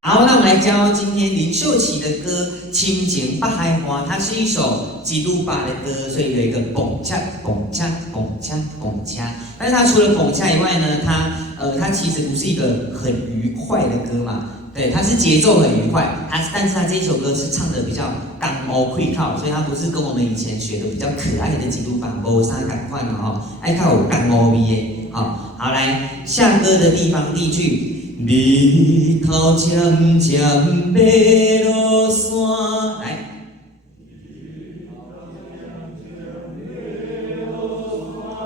好，那我们来教今天林秀琪的歌《亲情北海花》，它是一首基督吧的歌，所以有一个拱恰拱恰拱恰拱恰。但是它除了拱恰以外呢，它其实不是一个很愉快的歌嘛，对，它是节奏很愉快，但是它这一首歌是唱的比较港欧会靠，所以它不是跟我们以前学的比较可爱的基督吧，无啥感快嘛哈，爱靠有港欧味的，好来下歌的地方第一句。日头渐渐爬落山，来，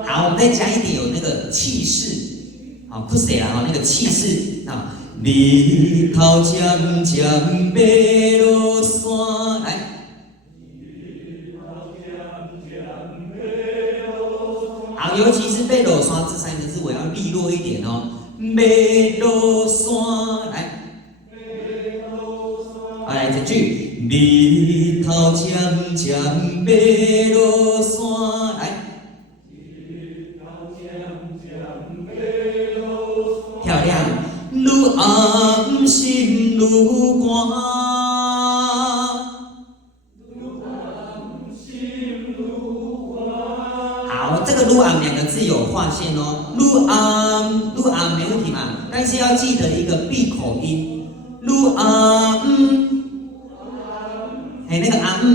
好，我们再加一点有那个气势，好，不谁啦哈，那个气势啊，日头渐渐爬落山，来，好，尤其是爬落山这三个字，我要利落一点哦。爬落山，来，来这句，日头渐渐爬落山，来，漂亮，愈暗心愈寒。好，这个愈暗两个字有划线哦，愈暗没问题嘛，但是要记得一个闭口音，愈暗，那个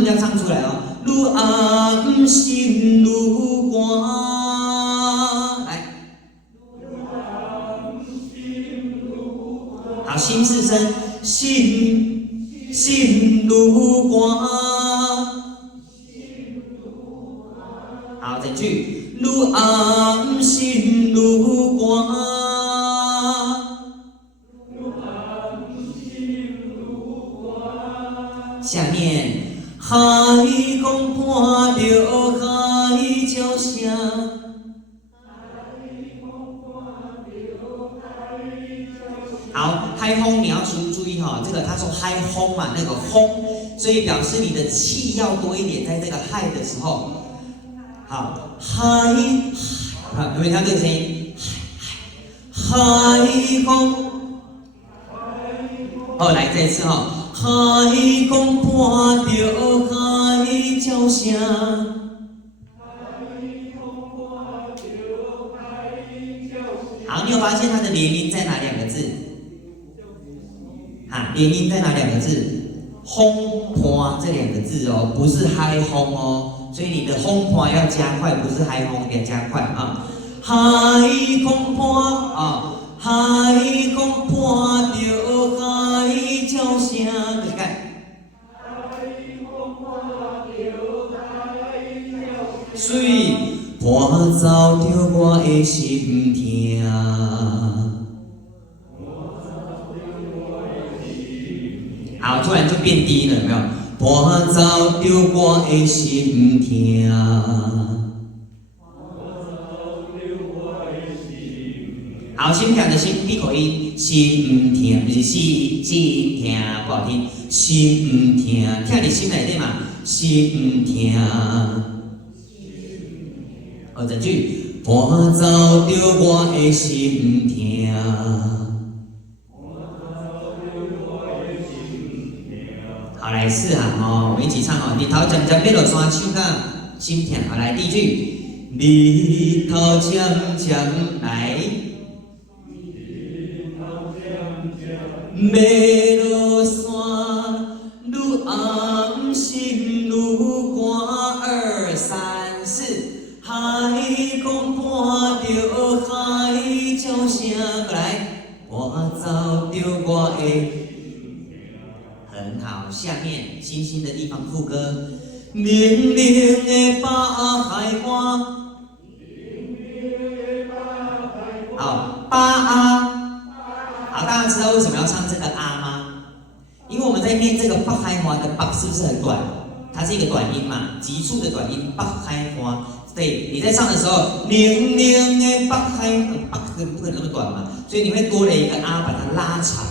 要唱出来哦，愈暗心愈寒，来，好，心是声，心愈寒，好，整句，愈暗心愈寒。下面，海风伴着海鸟声。好，海风你要注意哈，这个他说海风嘛，那个风，所以表示你的气要多一点，在这个海的时候。好，海，好，有没有听到这个声音？海风。哦，来这一次哈。海风伴着海鸟声，好，你有发现它的连音在哪两个字？哈，连音在哪两个字？风伴这两个字哦，不是海风哦，所以你的风伴要加快，不是海风要加快啊。海风伴啊，海风伴着海鸟声。水伴走着我的心痛，好，突然就变低了，有没有？伴走着我的心痛，好，心痛的心闭口音，心痛不是心痛不好听，心痛，痛你心内底嘛，心痛。好，整句，伴走着我的心痛。好，来四行哦，我们一起唱哦。日头渐渐爬落山，唱到心痛。好，来第一句，日头渐渐来，爬落山，愈暗心愈寒。2、3、4。海风伴着海鸟声，来，伴走着我的，很好。下面星星的地方副歌，明明的北海花，好，好，大家知道为什么要唱这个啊吗？因为我们在念这个北海花的北是不是很短？它是一个短音嘛，急促的短音，北海花。对，你在唱的时候，明明的北海，北不可能那么短嘛，所以你会多了一个啊，把它拉长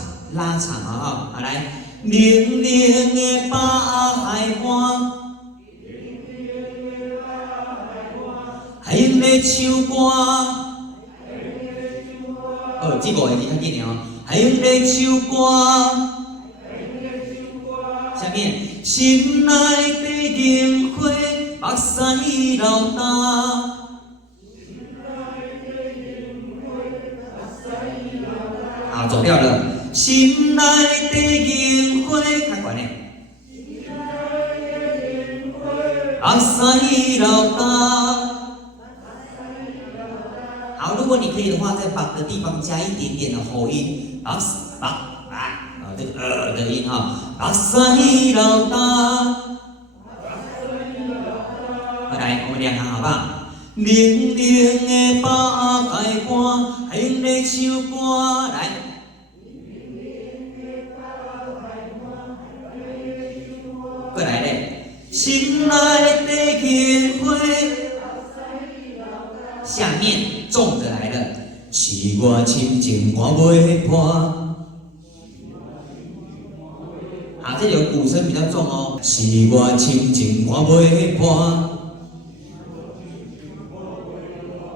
啊，好来，明明的北海花，海用咧唱歌。这5个字较紧哦，海用咧唱歌。下面心内的萤火，目屎流干。好，走掉了。心内的萤火，较悬嘞。目屎流干。好，如果你可以的话，在把的地方加一点点的喉音，这个的音哈，目屎流干。来，我们2行好不好？冷冷的把海关，还用咧唱歌来。过来嘞，心内的萤火。下面重的来了，是我深情看袂破。好，这里有鼓声比较重哦，是我深情看袂破。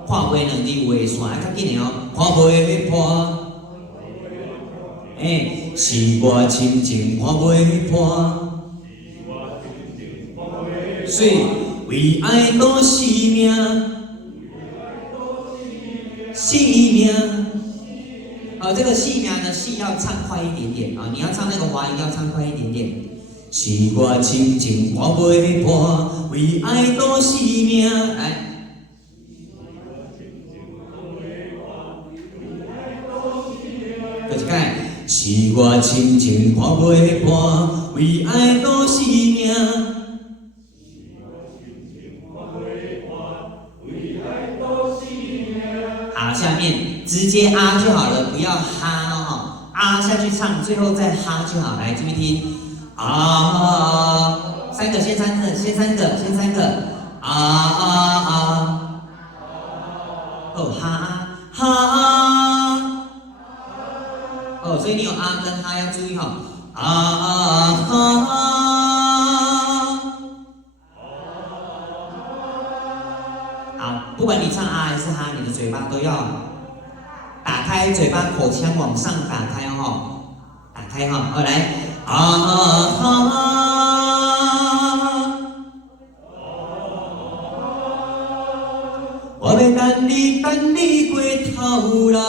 看袂两字画线较紧的哦，看袂破。是我深情看袂破。所以为爱赌性命。性命，这个性命呢，戏要唱快一点点啊，你要唱那个华音要唱快一点点。是我深情看袂破，为爱赌性命，来。再一摆，是我深情看袂破，为爱赌性命。好，下面直接啊就好了，不要哈哦，啊下去唱，最后再哈就好。来，注意听，啊，3个，先3个，先3个，先3个，啊，哦哈哈，哦，所以你有啊跟哈要注意哈，哈。不管你唱啊还是哈，你的嘴巴都要打开，嘴巴口腔往上打开哦，打开哈，来啊哈，我要等你过头啦，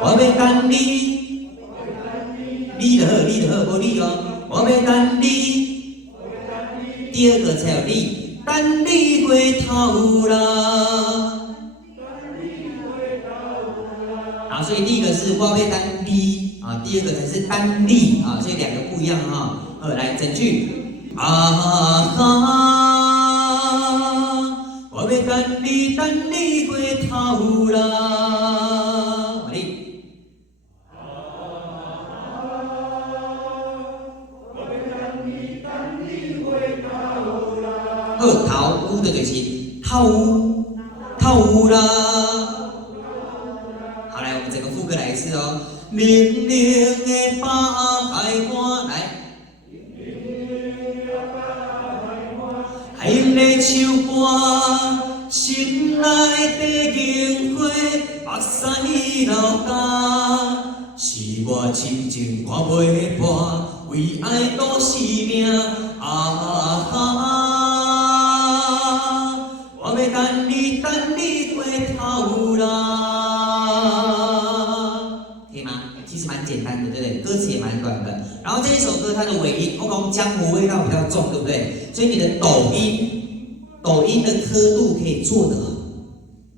我要等你，你就好，无你哦，我要等你。第2个才有力，等你过头啦。好，所以第1个是我要等你啊，第2个才是等你啊，所以2个不一样哈。来整句啊哈，我要等你过头啦。好哩。头乌的就是透乌啦。好，来，我们整个副歌来一次哦。冷冷的把海关，来。海用咧唱歌，心内的萤火，目屎流干。是我深情看袂破，为爱赌性命啊哈。我要等你过头啦，可以吗？其实蛮简单的，对不对？歌词也蛮短的。然后这一首歌它的尾音，我讲江湖味道比较重，对不对？所以你的抖音的刻度可以做的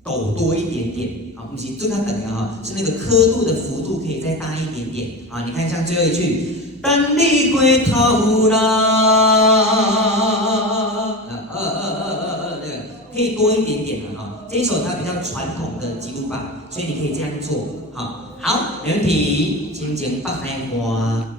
抖多一点点，好，不行，就它等的哈，是那个刻度的幅度可以再大一点点啊。你看像最后一句，等你过头啦。可以多一点点的哈，这一首它比较传统的基督法，所以你可以这样做，好，没问题。深情北海岸。